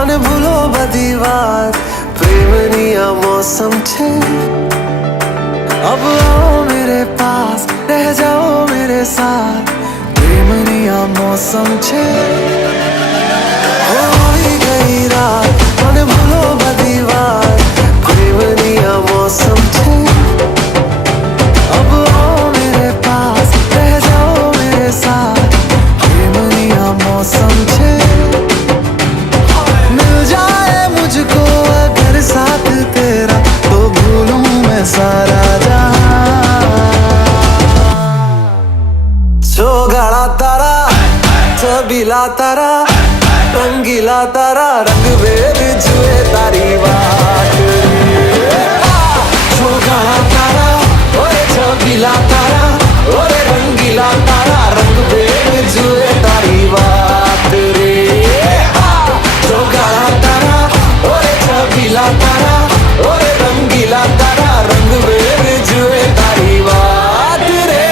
અને ભૂલો બધી વાત પ્રેમની આ મૌસમ છે अब आओ मेरे पास रह जाओ मेरे साथ प्रेमनी आ मौसम छे होई गई रात અને ભૂલો બધી વાત પ્રેમની આ मौसम छे अब आओ मेरे पास रह जाओ मेरे साथ प्रेमनी आ मौसम छे मिल जाए मुझको अगर साथ तेरा तो भूलूं मैं सारा गाड़ा तारा छबीला तारा रंगीला तारा रंग बेर जुए तारी बात गाड़ा तारा ओए छबीला तारा ओए रंगीला तारा रंग बेर जुए तारी बात रे गाड़ा तारा ओए छबीला तारा ओए रंगीला तारा रंग बेर जुए तारी बात रे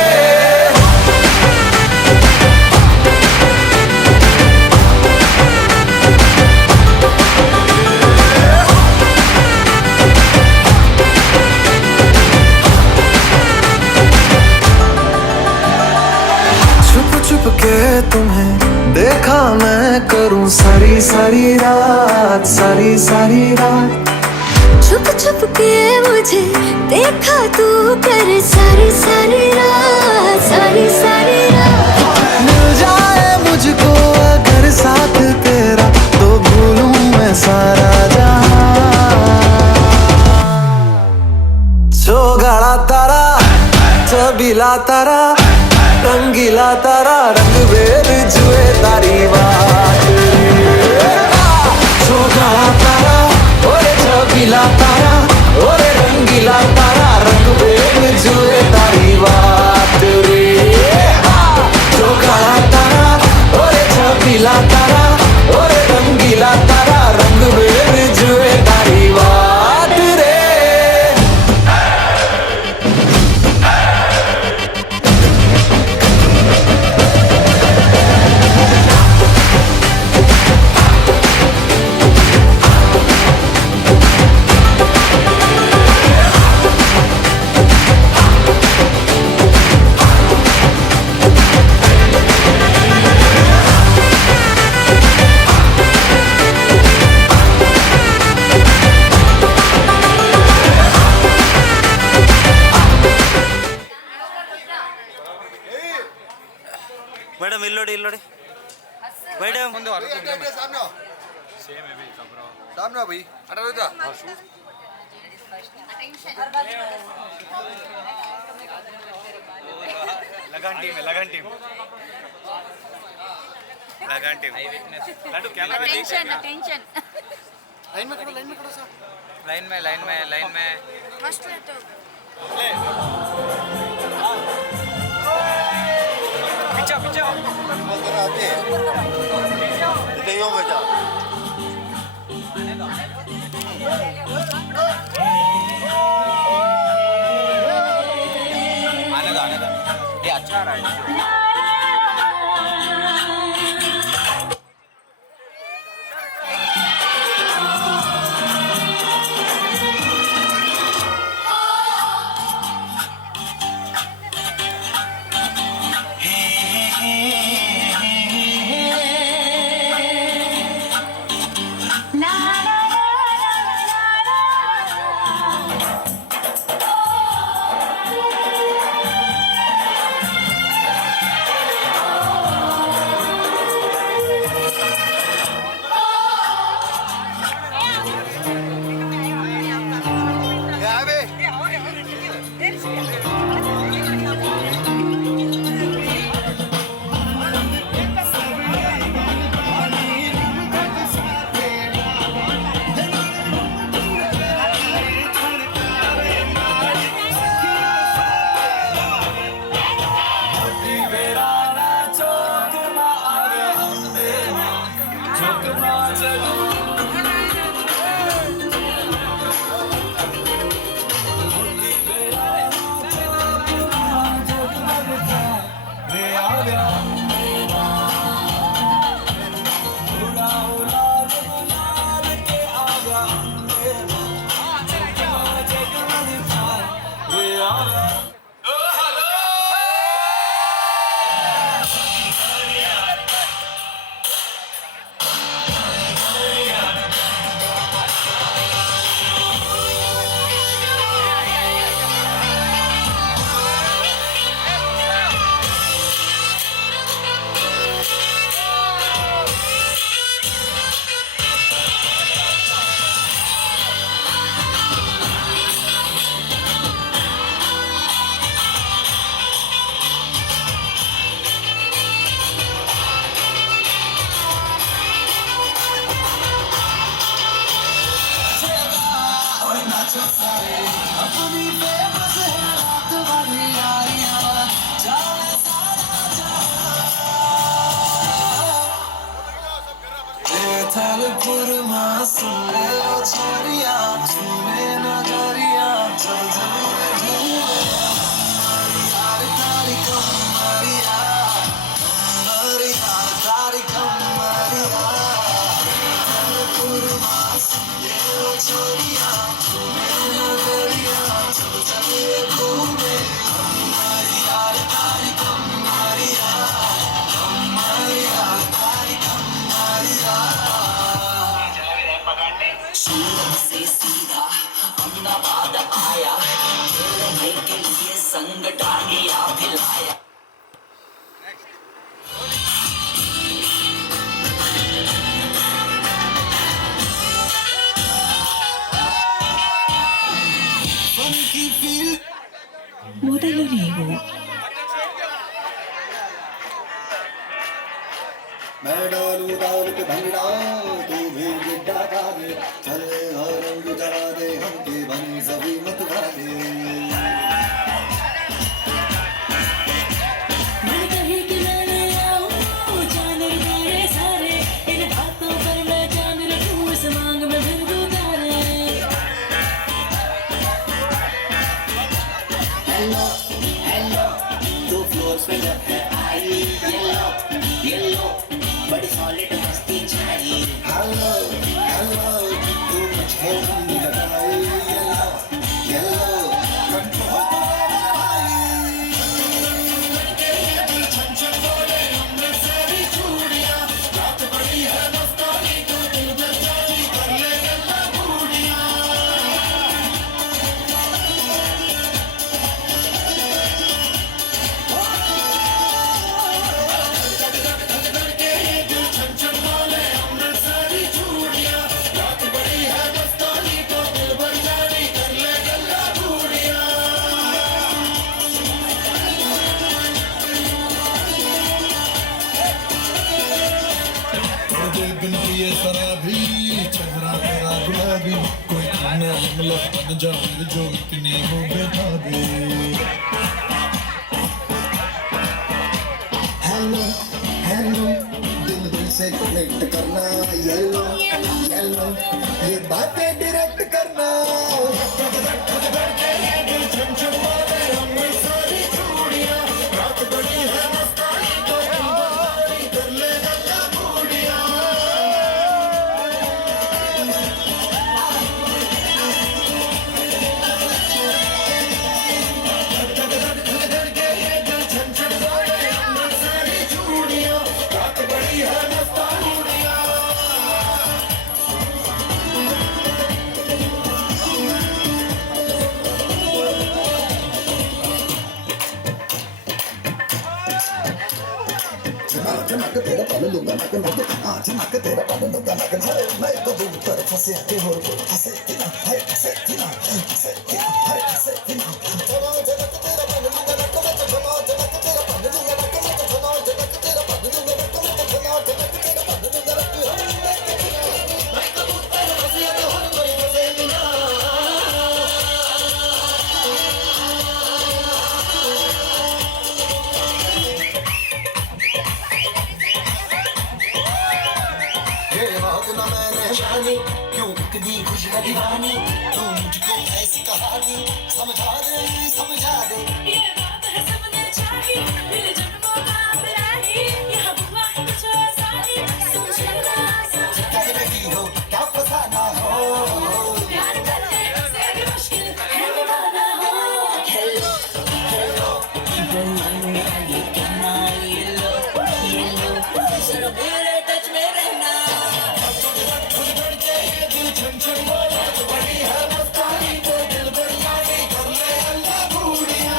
के तुम्हें देखा मैं करूं सारी सारी रात छुप छुप के मुझे देखा तू कर सारी सारी रात मिल जाए मुझको अगर साथ तेरा तो भूलूं मैं सारा जहां गाड़ा तारा छबीला तारा रंगीला तारा रंग बेर जुए तारी बात गाड़ा तारा ओरे छबीला तारा ओरे रंगीला तारा रंग बेर जुए तारी बात रे गाड़ा तारा ओरे छबीला तारा ओरे रंगीला तारा रंग बेर जुए तारी बात रे ಮೇಡಮ್ ಇಲ್ಲಿ ನೋಡಿ ಮೇಡಮ್ ಮುಂದೆ सामने सेम है भाई कमरा सामने भाई हटा दो हां शूज लगान टीम आई विटनेस लड्डू कैमरा में टेंशन लाइन में खड़ो सर लाइन में मस्त है तो पीछे मगर आते इधर यो में जा आने दो ये अच्छा रहा है संग टांगिया भिलाया। ಮೊದಲು ನೀವು मैं डालू दाल पे भंगड़ा तू भी गिड्डा खा दे चले और रंग जला दे हमके बन सभी मत खा दे मैं कहीं कि मैंने आऊं जाने मेरे सारे इन बातों पर मैं जान रखूं इस मांग में बिंदु तारे। हेलो हेलो दो फ्लोर्स पे जब है आई येलो येलो बड़ी सॉलिड मस्ती छाई। हेलो हेलो तू मुझे नहीं लगाई येलो येलो कंट्रोल बिन पिए शराबी चेहरा तेरा गुलाबी कोई खाना हमला बन जा फिर जो इतनी हो बैठा दे। हेलो हेलो दिल दिल से कनेक्ट करना येलो येलो ये बातें डायरेक्ट करना चमक तेरा पाल लूंगा मैं नक चमक तेरा पाल लूंगा नक मैं कबूतर फंसे के हो फंसे किना है फंसे किना फंसे किना है फंसे किना चलो जगत तेरा पाल लूंगा नक मैं चलो जगत तेरा पाल लूंगा नक मैं चलो जगत तेरा पाल लूंगा नक मैं चलो जगत तेरा पाल लूंगा नक मैं कबूतर फंसे के हो फंसे किना ना मैंने जानी क्यों इतनी खुश है दीवानी तू मुझको ऐसी कहानी समझा दे ये बात है सबने चाही मेरे जन्मों का अपराधी यहाँ हुआ है कुछ ऐसा ही समझना कह रही हो क्या फसाना हो प्यार करने से भी मुश्किल है निभाना हो। हेलो हेलो मन में ये कहना येलो येलो जरा मेरे टच में रहना। बड़ी है मस्तानी तो दिल बरसाने कर ले अल्लाह बूढ़िया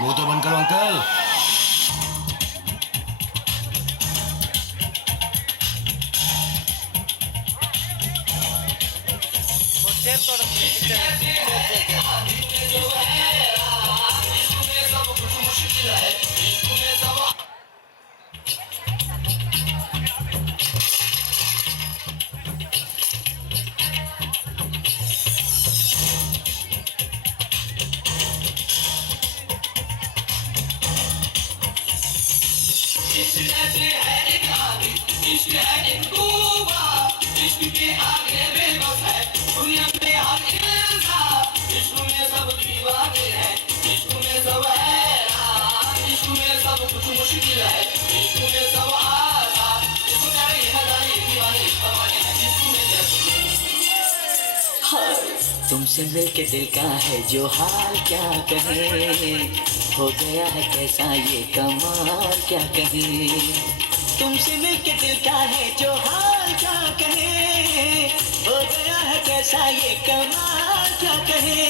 मुंह तो बंद करो अंकल। चेयर तोड़ तुमसे मिलके दिल का है जो हाल क्या कहे, हो गया है कैसा ये कमाल क्या कहे। तुमसे मिलके दिल का है जो हाल क्या कहे, हो गया है कैसा ये कमाल क्या कहे।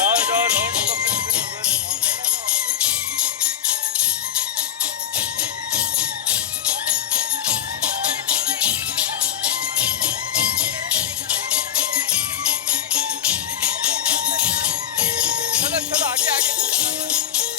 जाओ जाओ राउंड को चलो चलो आगे आगे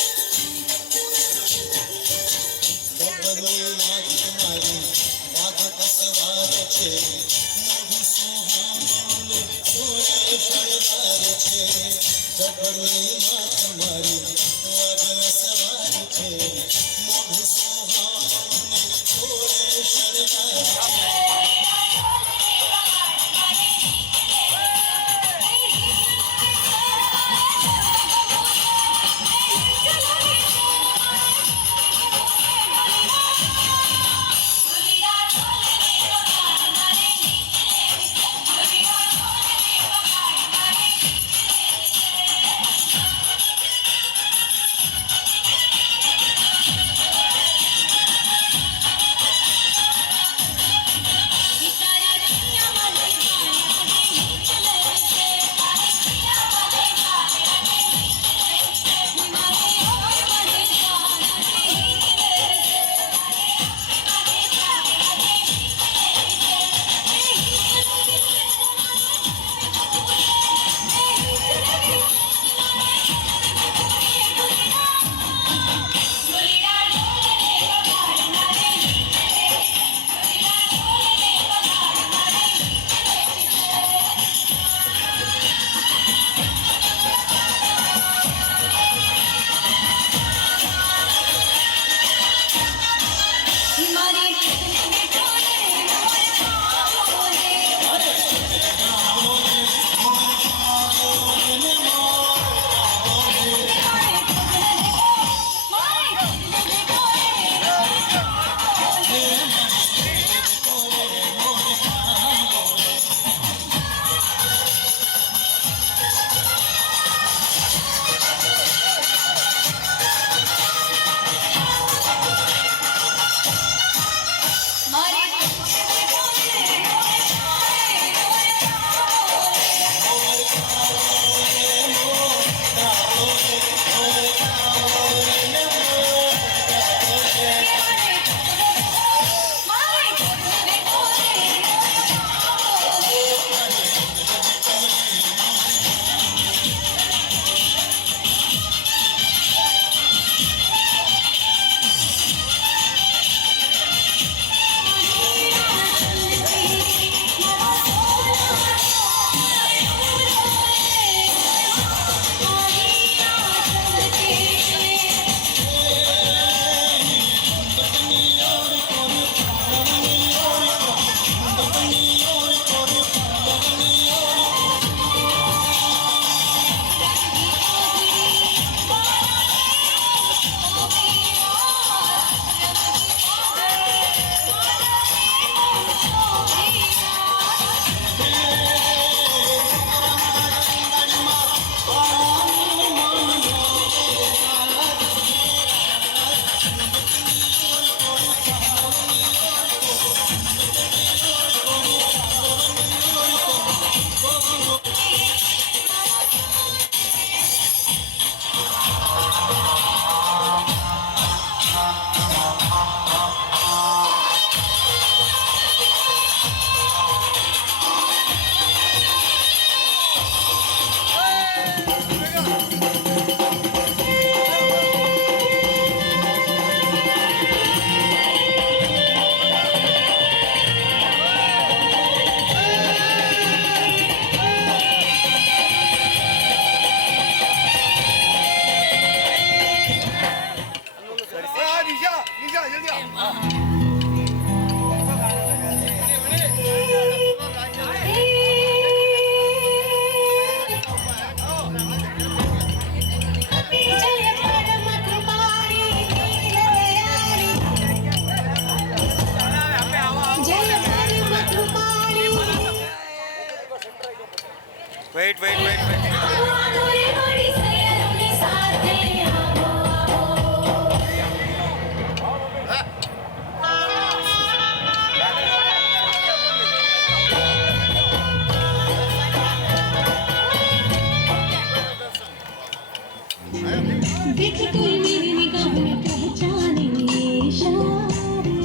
देख कोई मेरी निगाह में पहचाने ये इशारे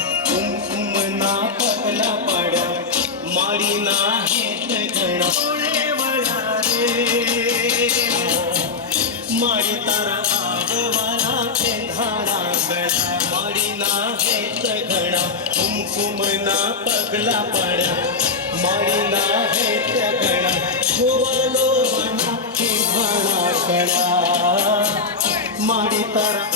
कुमकुमना पगला पड़ा मारी ना है घड़ा ओले वाला रे मारी तारा आगवाला के धारा गड़ा मारी ना है घड़ा कुमकुमना पगला पड़ा मारी ना है घड़ा छोलो बना के धारा गड़ा मारी तारा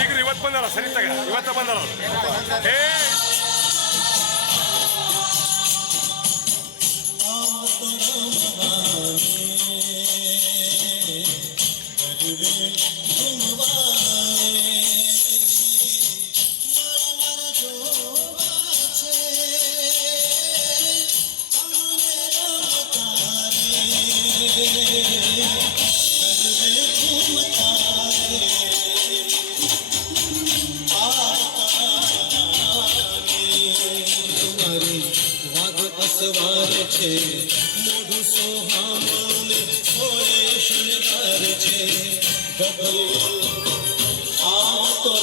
ಈಗ ಇವತ್ತು ಬಂದಾರ ಸರಿ ತಗ ಇವತ್ತ ಬಂದಾರ ಹೇ સવાર છે મોઢું સોહામણ સોએ શણગાર છે ગભલો આ તો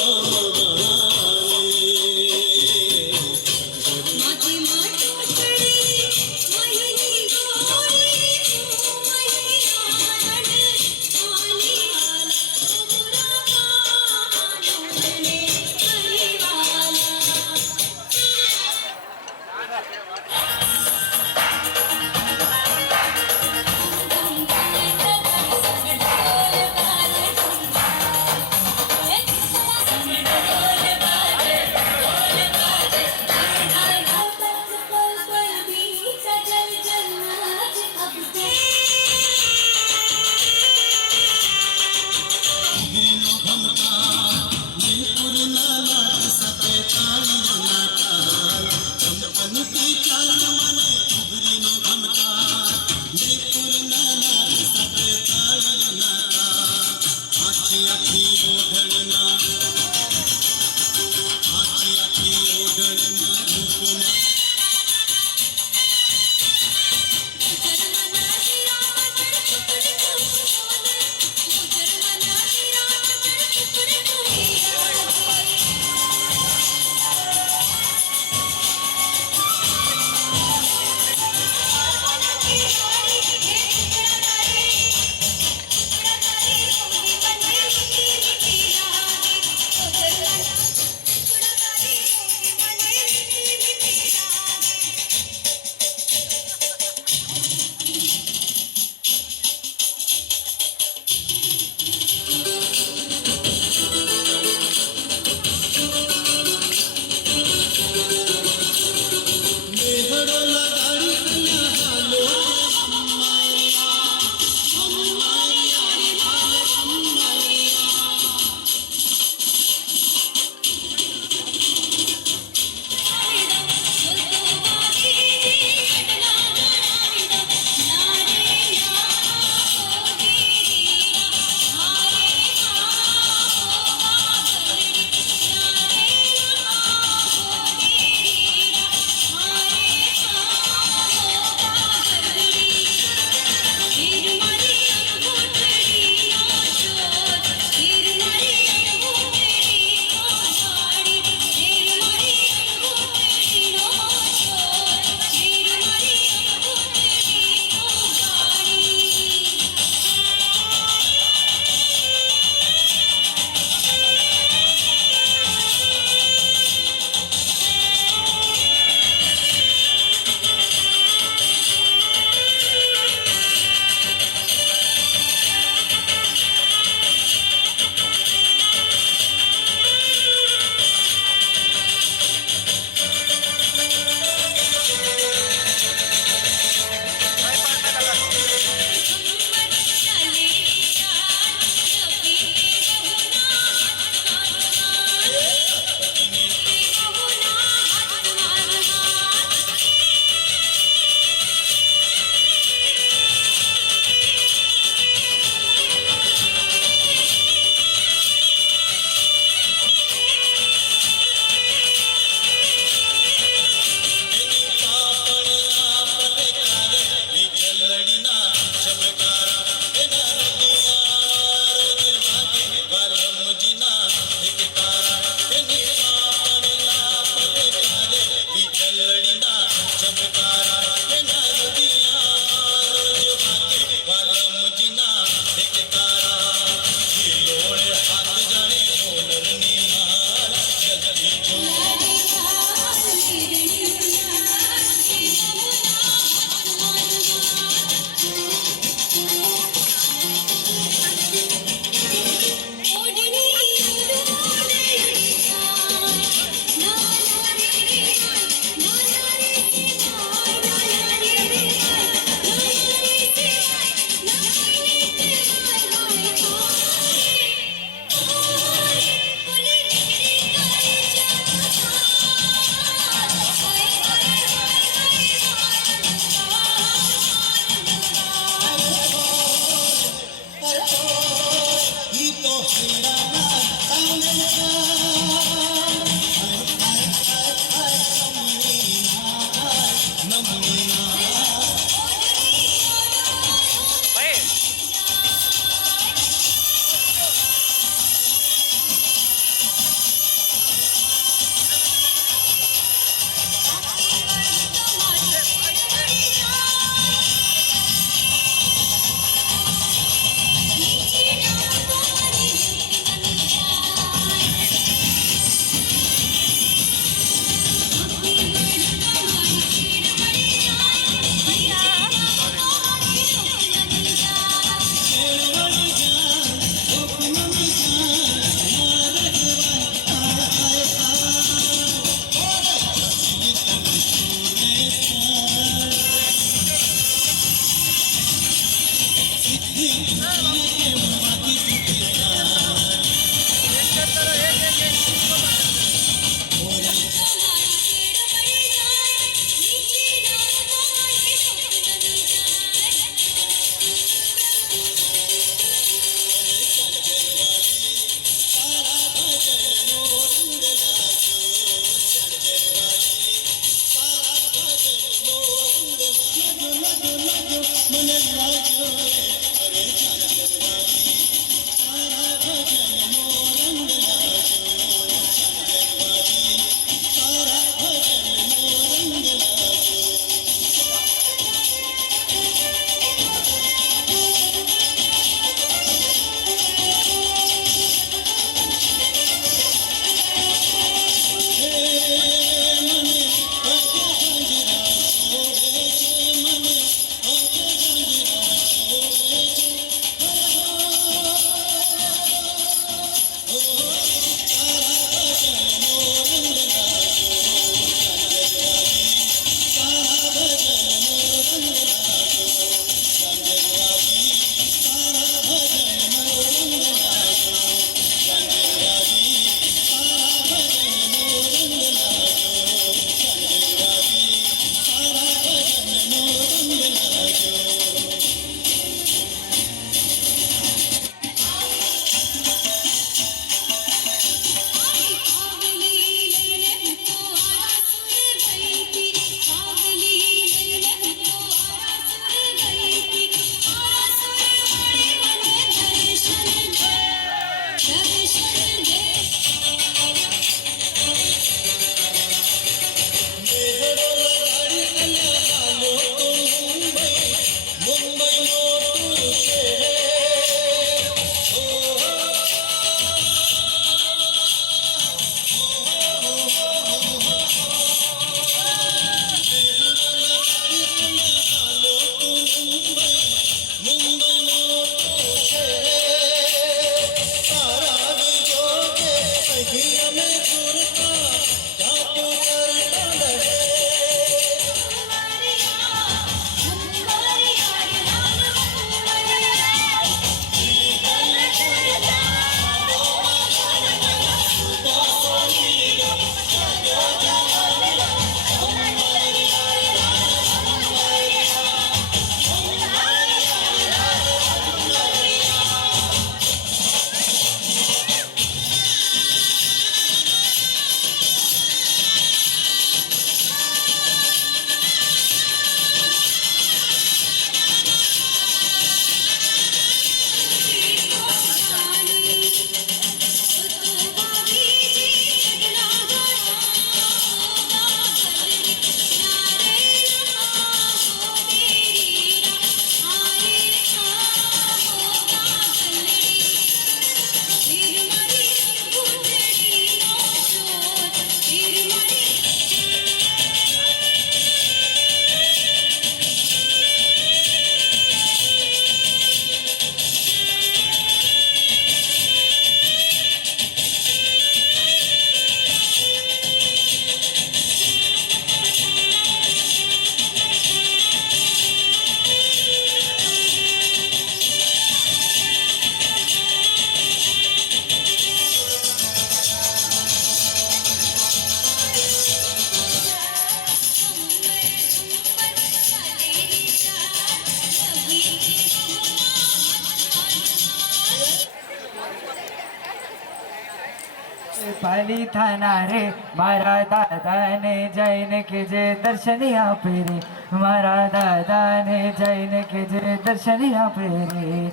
पाली थाना रे मारा दादा ने जैन के जे दर्शन यहाँ पे रे मारा दादा ने जैन के जे दर्शन यहाँ पे रे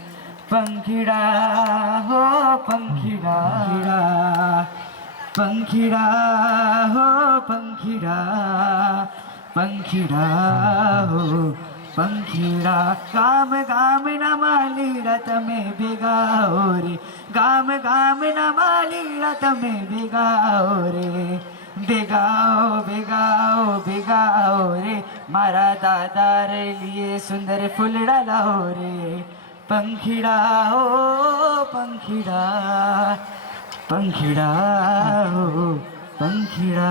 पंखीड़ा हो पंखीड़ा पंखीड़ा हो पंखीड़ा पंखीड़ा हो पंखीड़ा गाम गाम न मालीड़ा तमें बिगाओ रे गाम गाम न मालीड़ा तमें बिगाओ रे बिगाओ बिगाओ बिगाओ रे मारा दादा रे लिए सुंदर फूल डालाओ रे पंखीड़ा हो पंखीड़ा पंखीड़ा हो पंखीड़ा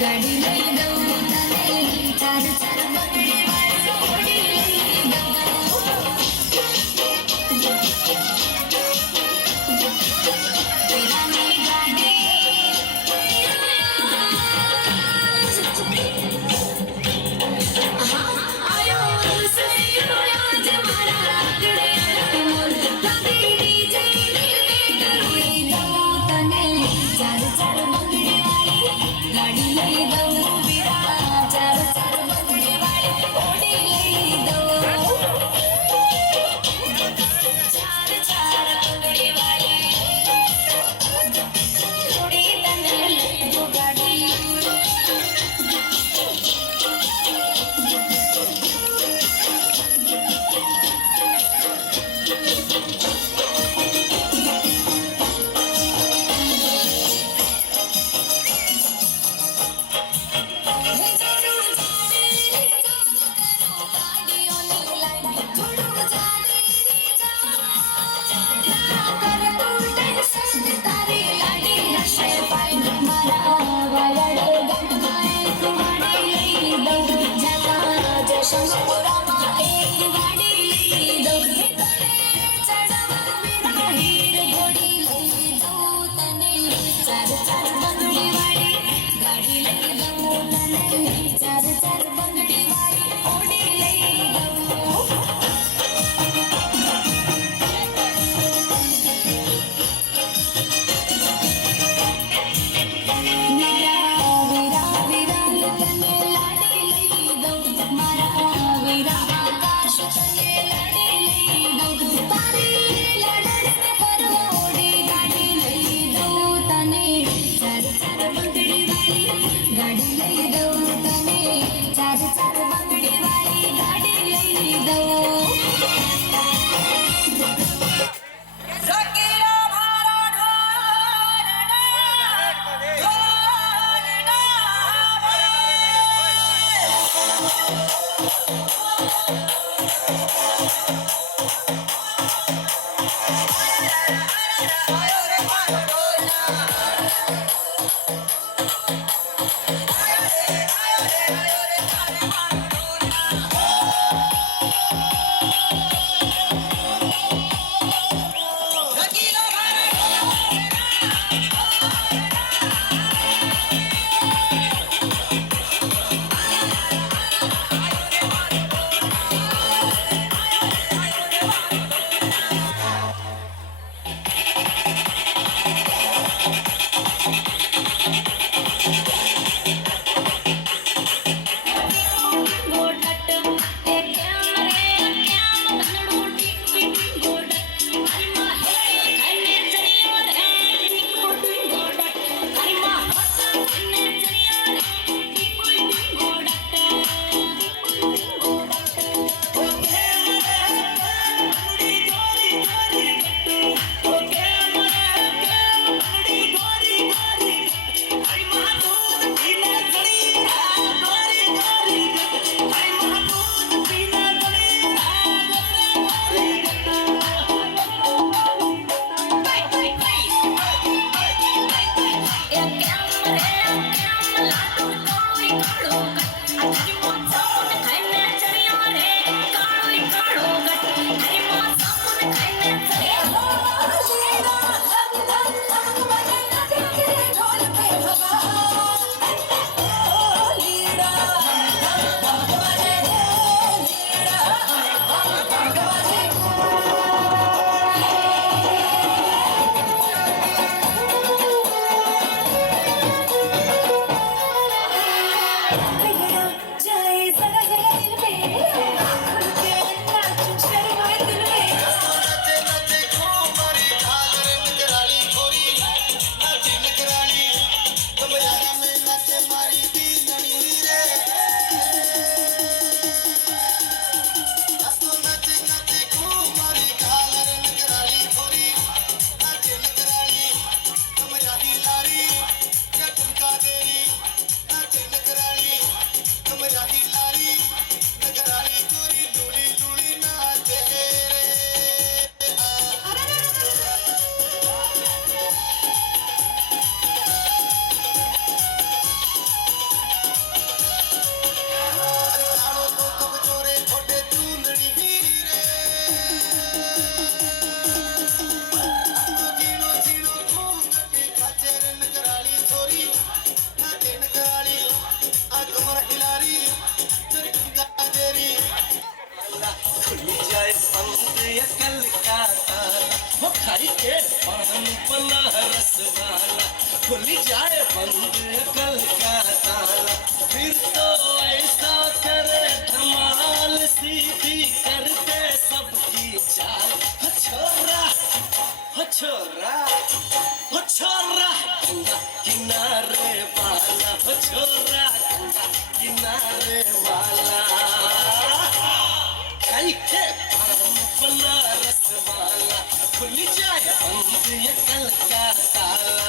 गाड़ी लई दऊं तने चार चार बंगड़ी वाली ओडी लई दऊं तेरा मेरी गाड़ी आयो सही होया जमारा गड़े मोर लगी डीजे लई दऊं तने चार चार बंगड़ी वाली गाड़ी लई दऊं बिरा चार चार बंगड़ी वाली ओडी लई दऊं चार चार बंगड़ी वाली ओडी तने लई दो गाड़ी चार चार बंगड़ी वाली गाड़ी लई दऊं तने चार चार बंगड़ी वाली ओडी लई दऊं मारा वीरा वीरा तने लाडी लई दऊं मारा वीरा आकाश तने लाडी लई दऊं तारी लाडन पर ओडी गाड़ी लई दऊं तने चार चार बंगड़ी वाली गाड़ी लई दऊं तने बनारस वाला खुल जाए बंद कल का ताला फिर तो ऐसा करे धमाल सीधी कर दे सबकी चाल हो छोरा हो छोरा हो छोरा गंगा किनारे वाला हो छोरा गंगा किनारे वाला खाई के पान बनारस वाला खुल जाए बंद ये कल का ताला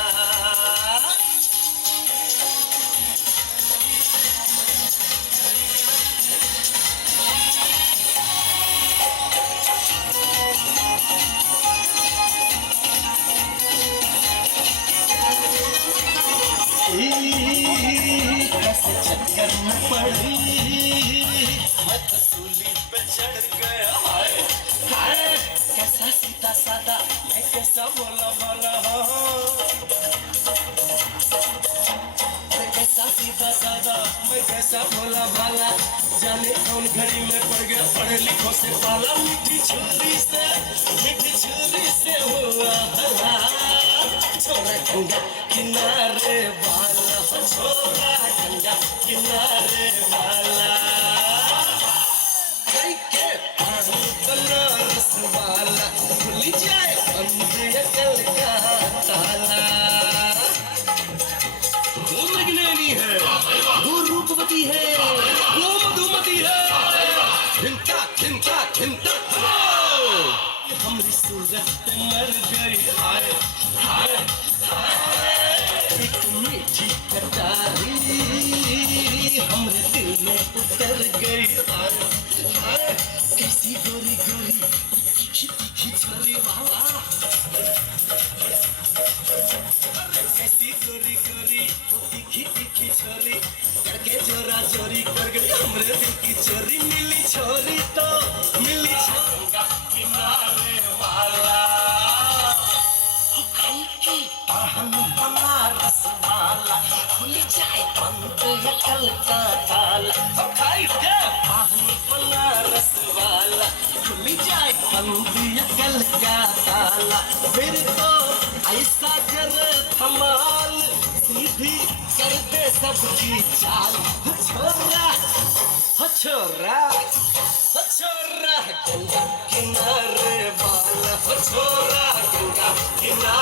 कैसे चक्कर में पड़ी मैं तो सूली पे चढ़ गया हाय हाय कैसा सीधा सादा मैं कैसा बोला भला कैसा सीधा सादा मैं कैसा भोला भाला जाने कौन घड़ी में पड़ गया पढ़े लिखों से पाला मीठी छुरी से हुआ हला छोरा गंगा किनारे वाला हो छोरा गंगा किनारे वाला कई के पानी बनारस वाला खुल जाए बंद ये कल का ताला वो मृगनयनी है वो रूपवती है वो मधुमती है खिंता खिंता खिंता हमारी सूरत पे मर गई हाय हाय हाय एक मीठी कटारी हमरे दिल में उतर गई हाय हाय कैसी गोरी गोरी तीखी छोरी वाला कैसी गोरी गोरी तीखी छोरी करके जोरा चोरी कर गई हमरे दिल की चोरी मिली छोरी तो मिली छोरा किनारे वाला पान बनारस वाला खुल जाए बंद ये कल का ताला खाई दे पान बनारस वाला खुल जाए बंद ये कल का ताला फिर तो ऐसा कर धमाल सीधी कर दे सबकी चाल हो छोरा हो छोरा हो छोरा गंगा किनारे वाला हो छोरा गंगा किनारे